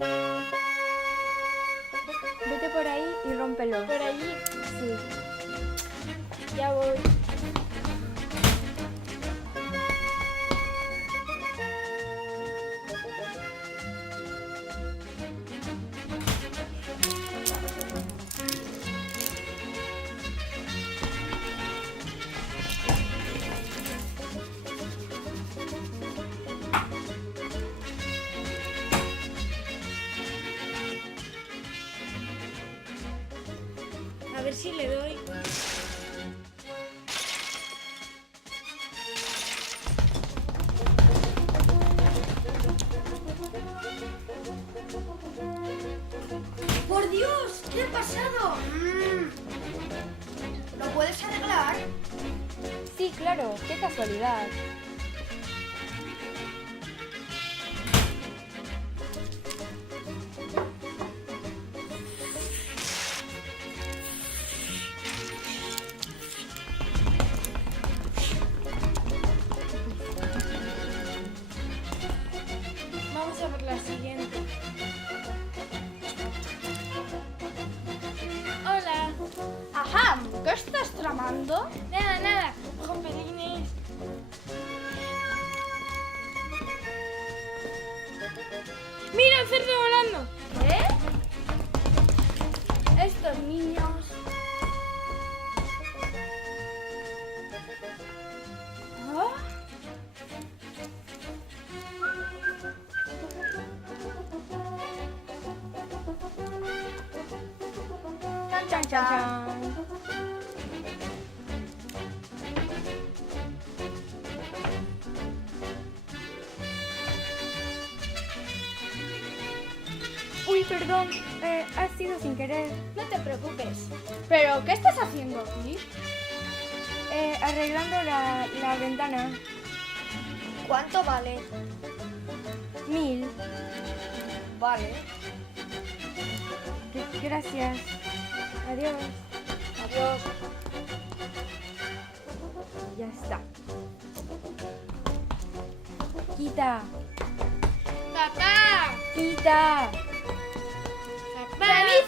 Vete por ahí y rómpelo. ¿Por allí? Sí. Ya voy. A ver si le doy. ¡Por Dios! ¿Qué ha pasado? ¿Lo puedes arreglar? Sí, claro. Qué casualidad. Vamos a por la siguiente. Hola. Ajá, ¿qué estás tramando? Nada, nada. Jompelines. ¡Mira el cerdo volando! ¿Qué? Estos niños... ¿Ah? Chan, chan, Chan, chan. chan. Uy, perdón. Ha sido sin querer. No te preocupes. ¿Pero qué estás haciendo aquí? Arreglando la ventana. ¿Cuánto vale? 1000. Vale. Gracias. Adiós. Adiós. Ya está. Quita. ¡Papá! Quita. ¡Papá! ¡Feliz